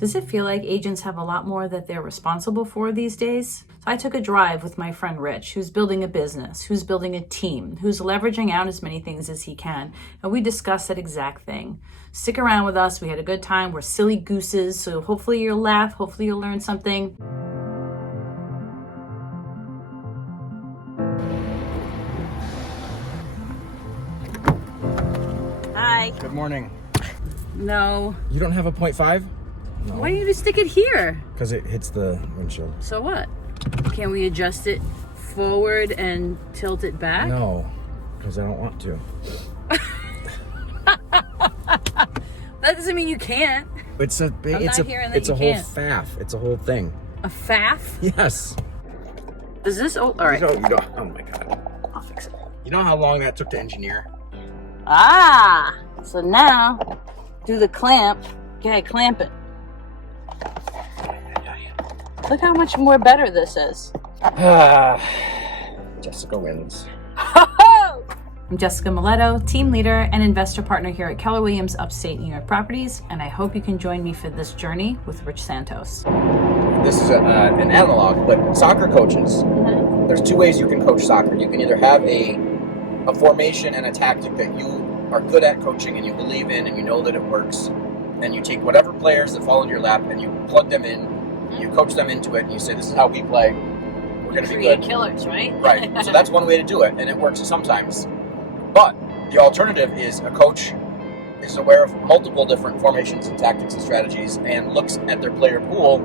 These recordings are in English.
Does it feel like agents have a lot more that they're responsible for these days? So I took a drive with my friend Rich, who's building a business, who's building a team, who's leveraging out as many things as he can. And we discussed that exact thing. Stick around with us. We had a good time. We're silly gooses. So hopefully you'll laugh. Hopefully you'll learn something. Hi. Good morning. No. You don't have a 0.5? No. Why don't you just stick it here? Because it hits the windshield. So what? Can we adjust it forward and tilt it back? No, because I don't want to. That doesn't mean you can't. It's a whole faff. It's a whole thing. A faff? Yes. Does this? Oh, all right. You don't. Oh my god. I'll fix it. You know how long that took to engineer? Ah. So now, do the clamp. Okay, clamp it. Look how much more better this is. Jessica wins. I'm Jessica Miletto, team leader and investor partner here at Keller Williams Upstate New York Properties, and I hope you can join me for this journey with Rich Santos. This is an analog, but soccer coaches, there's two ways you can coach soccer. You can either have a formation and a tactic that you are good at coaching and you believe in and you know that it works, and you take whatever players that fall in your lap and you plug them in, you coach them into it, and you say, this is how we play. We're going to be good. Killers, right? Right. So that's one way to do it, and it works sometimes. But the alternative is a coach is aware of multiple different formations and tactics and strategies and looks at their player pool,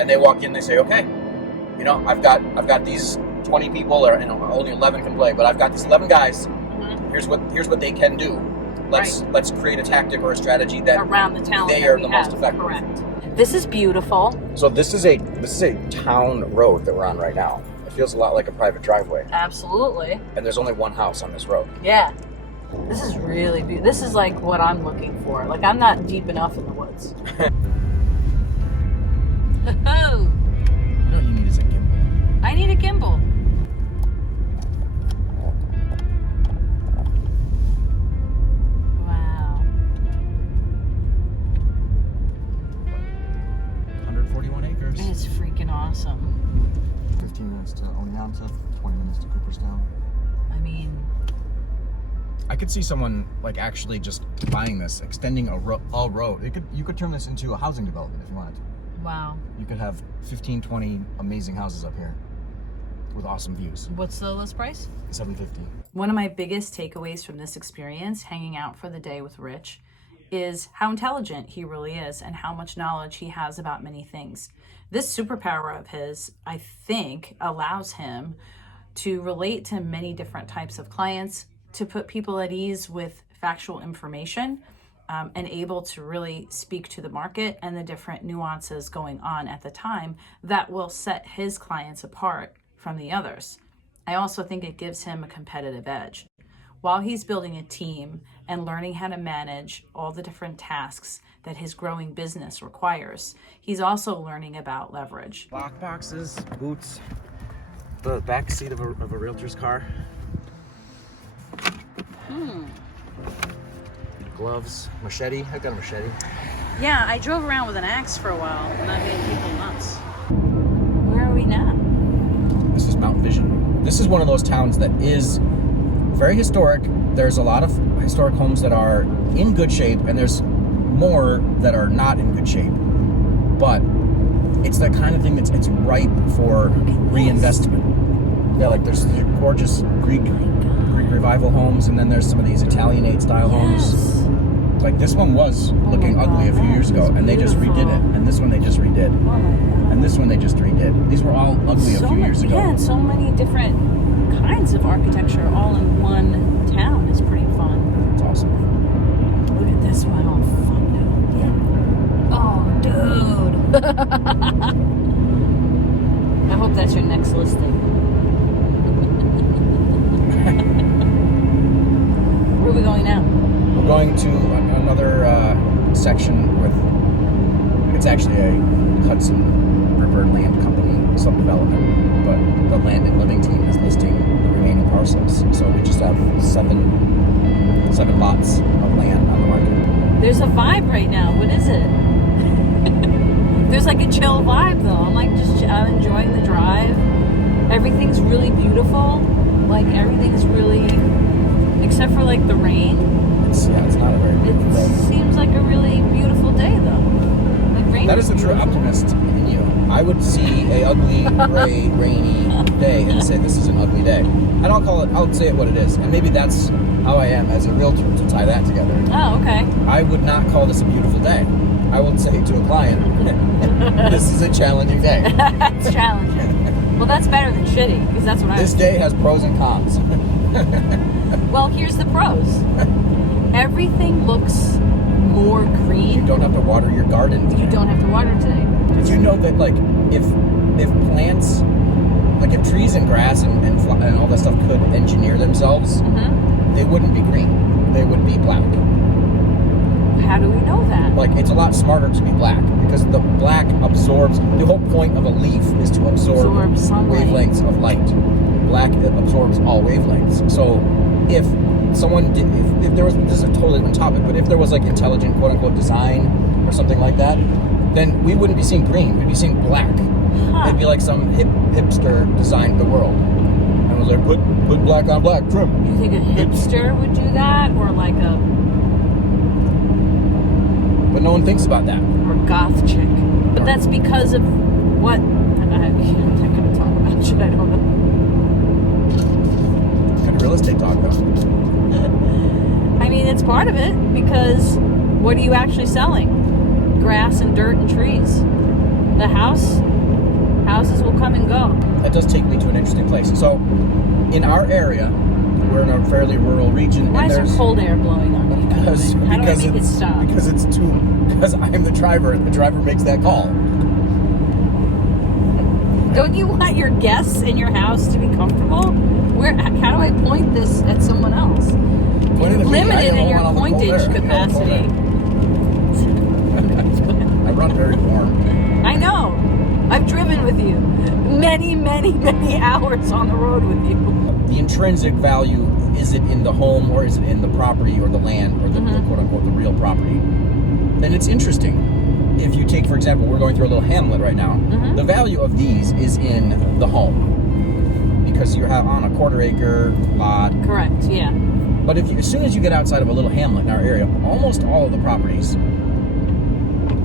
and they walk in, they say, okay, you know, I've got these 20 people, or only 11 can play, but I've got these 11 guys. Here's what they can do. Let's create a tactic or a strategy that around the talent they that are we the have. most effective. Correct. This is beautiful. So this is a town road that we're on right now. It feels a lot like a private driveway. Absolutely. And there's only one house on this road. Yeah. This is really beautiful. This is like what I'm looking for. Like, I'm not deep enough in the woods. You know what you need is a gimbal. I need a gimbal. Wow. 141 acres. It's freaking awesome. 15 minutes to Oneonta, 20 minutes to Cooperstown. I mean, I could see someone like actually just buying this, extending a road. You could turn this into a housing development if you wanted to. wow. You could have 15, 20 amazing houses up here with awesome views. What's the list price? $750. One of my biggest takeaways from this experience, hanging out for the day with Rich, is how intelligent he really is and how much knowledge he has about many things. This superpower of his, I think, allows him to relate to many different types of clients, to put people at ease with factual information, and able to really speak to the market and the different nuances going on at the time that will set his clients apart from the others. I also think it gives him a competitive edge. While he's building a team and learning how to manage all the different tasks that his growing business requires, he's also learning about leverage. Lock boxes, boots, the back seat of a realtor's car. Gloves, machete. I've got a machete. Yeah, I drove around with an axe for a while, not getting people nuts. Where are we now? This is Mount Vision. This is one of those towns that is very historic. There's a lot of historic homes that are in good shape, and there's more that are not in good shape. But it's that kind of thing that's it's ripe for reinvestment. Yeah, like there's gorgeous Greek revival homes, and then there's some of these Italianate style homes. Like this one was looking ugly a few years ago, and they just redid it. And this one they just redid. And this one they just redid. These were all ugly a few years ago. Yeah, and so many different kinds of architecture all in one town is pretty fun. It's awesome. Look at this one, all fun now. Oh, dude. I hope that's your next listing. Where are we going now? We're going to another section with, it's actually a Hudson River Land Company subdevelopment, but the Land and Living team is listing the remaining parcels. So we just have seven lots of land on the market. There's a vibe right now. What is it? There's like a chill vibe though. I'm like I'm enjoying the drive. Everything's really beautiful. Like everything's really, except for like the rain. It's not a very beautiful day. It seems like a really beautiful day though. Like rain. That is the true optimist in you. I would see a ugly, gray, rainy day and say this is an ugly day. And I'll say it what it is. And maybe that's how I am as a realtor, to tie that together. Oh, okay. I would not call this a beautiful day. I would say to a client, this is a challenging day. It's challenging. Well, that's better than shitty, because that's what I This day has pros and cons. Well, here's the pros. Everything looks more green. You don't have to water your garden today. You don't have to water today. Did you know that, like, if plants, like if trees and grass and all that stuff could engineer themselves, they wouldn't be green. They would be black. How do we know that? Like, it's a lot smarter to be black because the black absorbs. The whole point of a leaf is to absorb sunlight. Wavelengths of light. Black absorbs all wavelengths. So if someone did, if there was, this is a totally different topic, but if there was like intelligent quote unquote design or something like that, then we wouldn't be seeing green. We'd be seeing black. It'd be like some hipster designed the world and was like, put black on black, trim. You think a hipster would do that, or like a? But no one thinks about that. Or goth chick. But that's because of what? I'm not going to talk about shit I don't know. What kind of real estate talk though? I mean, it's part of it, because what are you actually selling? Grass and dirt and trees. The houses will come and go. That does take me to an interesting place. So, in our area, we're in a fairly rural region. Why is there cold air blowing on me? Because How do I make it stop? Because I'm the driver, and the driver makes that call. Don't you want your guests in your house to be comfortable? How do I point this at someone else? You're limited in your pointage capacity. I run very warm. I know. I've driven with you. Many, many, many hours on the road with you. The intrinsic value, is it in the home or is it in the property or the land or the quote unquote the real property? Then it's interesting. If you take, for example, we're going through a little hamlet right now. The value of these is in the home because you have on a quarter-acre lot. Correct. Yeah. But as soon as you get outside of a little hamlet in our area, almost all of the properties,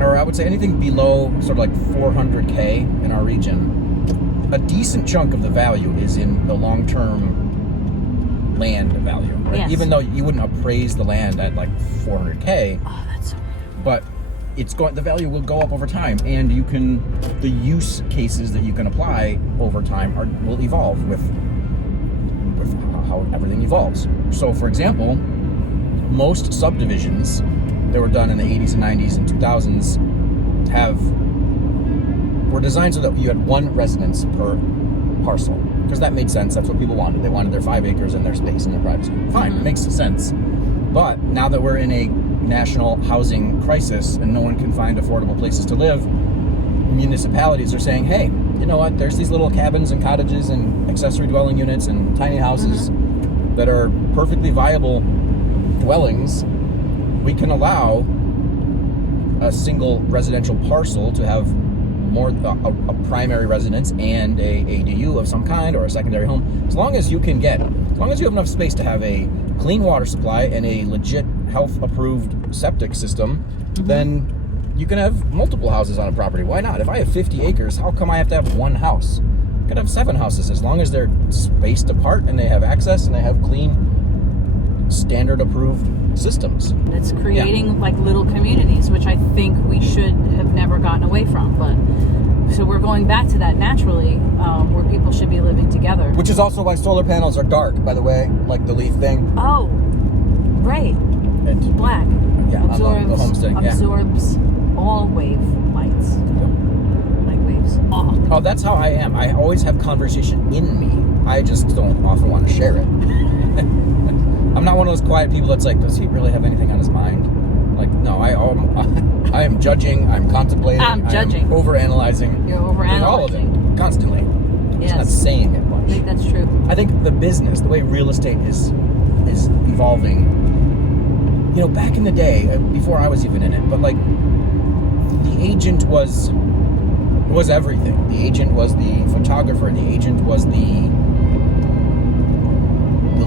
or I would say anything below sort of like 400K in our region, a decent chunk of the value is in the long-term land value. Right? Yes. Even though you wouldn't appraise the land at like 400K. Oh, that's so But the value will go up over time, and the use cases that you can apply over time will evolve with how everything evolves. So, for example, most subdivisions that were done in the 80s and 90s and 2000s were designed so that you had one residence per parcel, because that made sense. That's what people wanted. They wanted their 5 acres and their space and their privacy. Fine, it makes sense. But now that we're in a national housing crisis and no one can find affordable places to live, municipalities are saying, hey, you know what, there's these little cabins and cottages and accessory dwelling units and tiny houses that are perfectly viable dwellings. We can allow a single residential parcel to have a primary residence and a ADU of some kind or a secondary home, as long as you have enough space to have a clean water supply and a legit health approved septic system, then you can have multiple houses on a property. Why not? If I have 50 acres, how come I have to have one house? I could have 7 houses, as long as they're spaced apart and they have access and they have clean, standard approved systems. It's creating like little communities, which I think we should have never gotten away from. But so we're going back to that naturally, where people should be living together. Which is also why solar panels are dark, by the way, like the leaf thing. Oh, right. Black. Yeah, absorbs, the homesteading. Absorbs all wave lights. Light waves. Oh, that's how I am. I always have conversation in me. I just don't often want to share it. I'm not one of those quiet people that's like, does he really have anything on his mind? Like, no, I am judging, I'm contemplating, I'm judging. I'm overanalyzing. You're overanalyzing. All of it, constantly. Yes. Just not saying it much. I think that's true. I think the business, the way real estate is evolving, back in the day, before I was even in it, but like, the agent was was everything. The agent was the photographer. The agent was the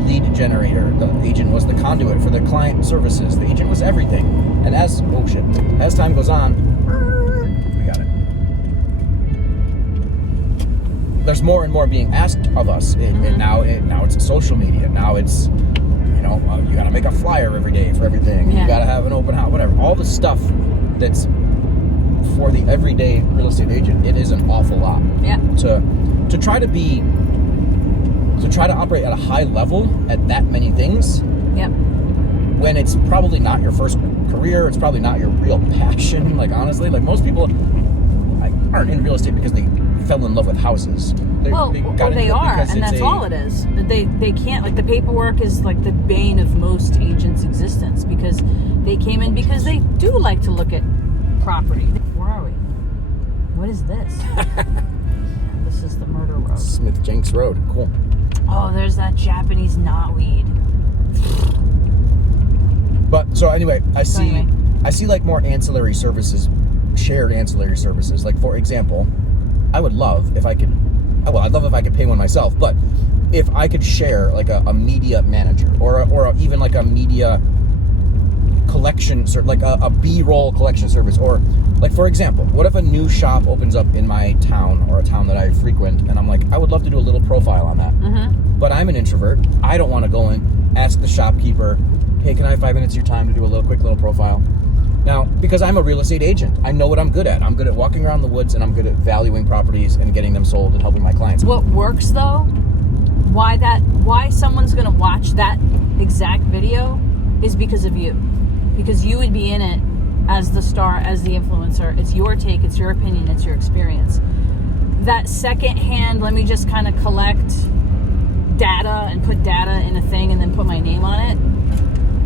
lead generator. The agent was the conduit for the client services. The agent was everything. And as time goes on, we got it. There's more and more being asked of us. And now it's social media. Now it's, you got to make a flyer every day for everything. Yeah. You got to have an open house, whatever. All the stuff that's for the everyday real estate agent, it is an awful lot. Yeah. To try to operate at a high level at that many things. Yep. When it's probably not your first career, it's probably not your real passion. Like, honestly, like most people aren't in real estate because they fell in love with houses. They are, and that's all it is. They can't, like, the paperwork is like the bane of most agents' existence, because they came in because they do like to look at property. Where are we? What is this? This is the murder road. Smith Jenks Road. Cool. Oh, there's that Japanese knotweed. But so anyway, I see like more ancillary services, shared ancillary services. Like, for example, I would love if I could. I'd love if I could pay one myself. But if I could share like a media manager or even like a media collection, like a B-roll collection service, or like, for example, what if a new shop opens up in my town or a town that I frequent, and I'm like, I would love to do a little profile on that. But I'm an introvert. I don't want to go and ask the shopkeeper, hey, can I have 5 minutes of your time to do a quick little profile? Now, because I'm a real estate agent, I know what I'm good at. I'm good at walking around the woods, and I'm good at valuing properties and getting them sold and helping my clients. What works, though, why someone's going to watch that exact video is because of you. Because you would be in it as the star, as the influencer. It's your take, it's your opinion, it's your experience. That secondhand, let me just kind of collect data and put data in a thing and then put my name on it,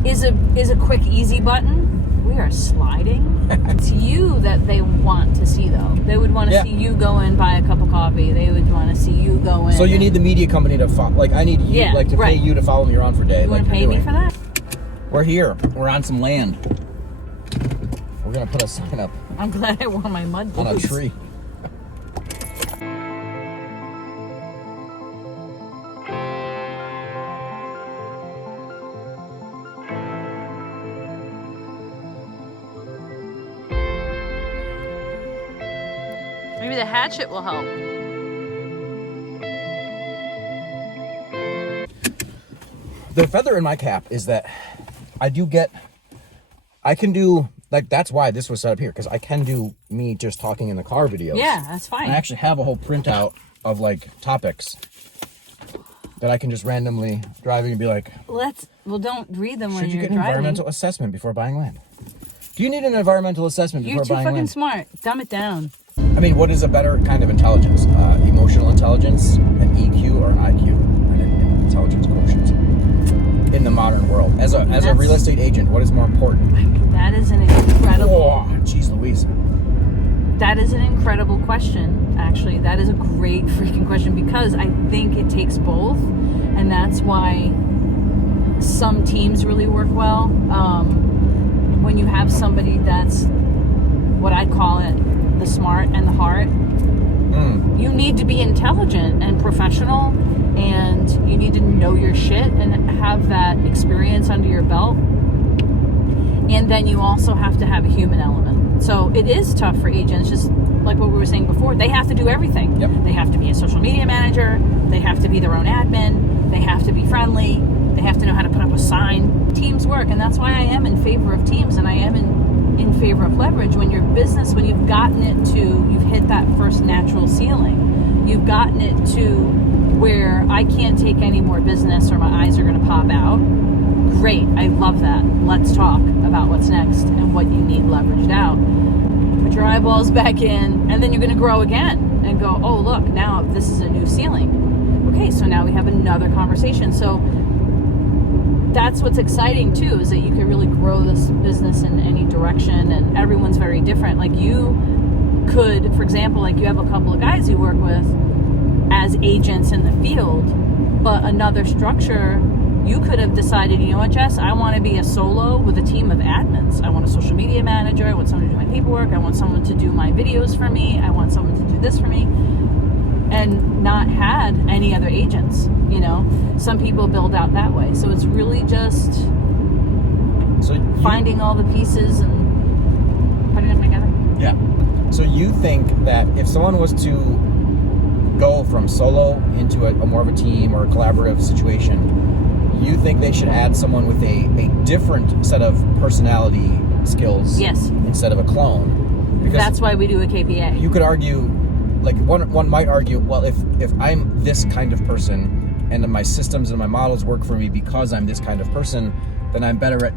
is a quick, easy button. We are sliding. It's you that they want to see, though. They would want to see you go and buy a cup of coffee. They would want to see you go in. So you need the media company to follow. Like, I need you, pay you to follow me around for a day. You want to pay me for that? We're here. We're on some land. We're going to put a sign up. I'm glad I wore my mud boots. On a tree. Maybe the hatchet will help. The feather in my cap is that I can do, like, that's why this was set up here, because I can do me just talking in the car videos. Yeah, that's fine. I actually have a whole printout of, like, topics that I can just randomly driving and be like, don't read them when should you you're get an driving. environmental assessment before buying land? Do you need an environmental assessment before buying land? You're too fucking smart. Dumb it down. I mean, what is a better kind of intelligence? Emotional intelligence, an EQ, or an IQ, an intelligence quotient in the modern world? As a real estate agent, what is more important? That is an incredible. Oh, jeez Louise. That is an incredible question, actually. That is a great freaking question, because I think it takes both, and that's why some teams really work well. When you have somebody that's, what I call it, the smart and the heart, you need to be intelligent and professional, and you need to know your shit and have that experience under your belt. And then you also have to have a human element. So it is tough for agents, just like what we were saying before. They have to do everything. Yep. They have to be a social media manager. They have to be their own admin. They have to be friendly. They have to know how to put up a sign. Teams work, and that's why I am in favor of teams, and I am in favor of leverage. When your business, when you've gotten it to, you've hit that first natural ceiling, you've gotten it to where I can't take any more business or my eyes are going to pop out. Great, I love that. Let's talk about what's next and what you need leveraged out. Put your eyeballs back in, and then you're going to grow again and go, oh, look, now this is a new ceiling. Okay, so now we have another conversation. So that's what's exciting too, is that you can really grow this business in any direction, and everyone's very different. Like, you could, for example, like, you have a couple of guys you work with as agents in the field, but another structure You could have decided, you know what, Jess, I want to be a solo with a team of admins. I want a social media manager. I want someone to do my paperwork. I want someone to do my videos for me. I want someone to do this for me. And not had any other agents, you know. Some people build out that way. So it's really just finding all the pieces and putting them together. Yeah. So you think that if someone was to go from solo into a more of a team or a collaborative situation, you think they should add someone with a different set of personality skills, yes, instead of a clone? Because that's why we do a KPA. You could argue, like one might argue, well, if I'm this kind of person and my systems and my models work for me because I'm this kind of person, then I'm better at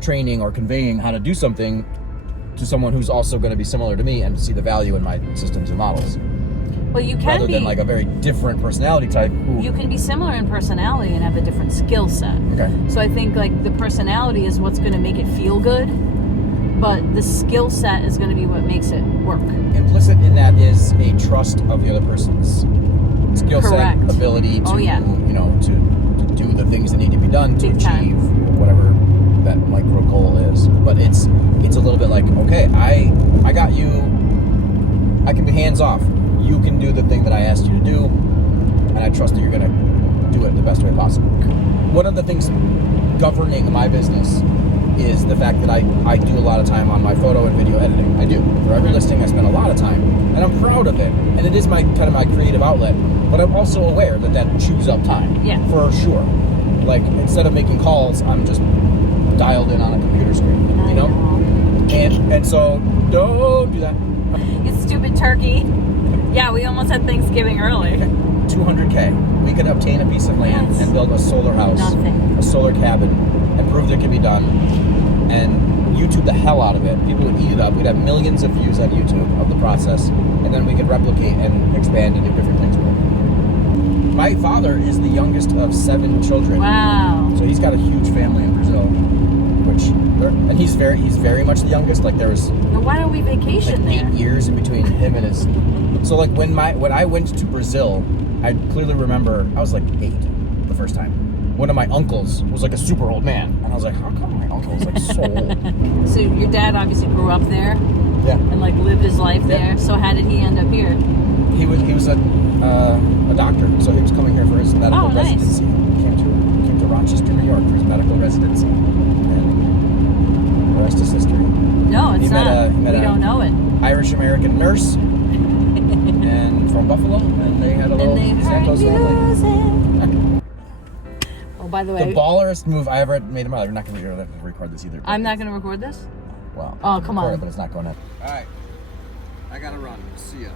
training or conveying how to do something to someone who's also going to be similar to me and see the value in my systems and models. Well, you can rather than like a very different personality type. You can be similar in personality and have a different skill set. Okay. So I think like the personality is what's going to make it feel good, but the skill set is going to be what makes it work. Implicit in that is a trust of the other person's skill set, ability to, to do the things that need to be done to achieve whatever that micro goal is. But it's a little bit like, okay, I got you. I can be hands off. You can do the thing that I asked you to do, and I trust that you're going to do it the best way possible. One of the things governing my business is the fact that I do a lot of time on my photo and video editing. I do. For every listing, I spend a lot of time, and I'm proud of it. And it is my kind of my creative outlet. But I'm also aware that chews up time. Yeah. For sure. Like, instead of making calls, I'm just dialed in on a computer screen. You know? And so, don't do that. You stupid turkey. Yeah, we almost had Thanksgiving early. Okay. $200K. We could obtain a piece of land and build a solar house, a solar cabin, and prove that it can be done, and YouTube the hell out of it. People would eat it up. We'd have millions of views on YouTube of the process, and then we could replicate and expand and do different things with it. My father is the youngest of 7 children. Wow. So he's got a huge family in Brazil, and he's very much the youngest. Like, there was. Well, why don't we vacation like there? 8 years in between him and his. So like when I went to Brazil, I clearly remember I was like 8 the first time. One of my uncles was like a super old man, and I was like, how come my uncle is like so old? So your dad obviously grew up there, yeah, and like lived his life there. So how did he end up here? He was a doctor, so he was coming here for his medical residency. He came to Rochester, New York for his medical residency, and the rest is history. No, it's not. We don't know it. Irish American nurse. And from Buffalo, and they had a little Santos family. Oh, by the way, the ballerest move I ever made in my life. You're not going to record this either. I'm not going to record this. Well, oh, come on. But it's not going to. All right, I got to run. See ya.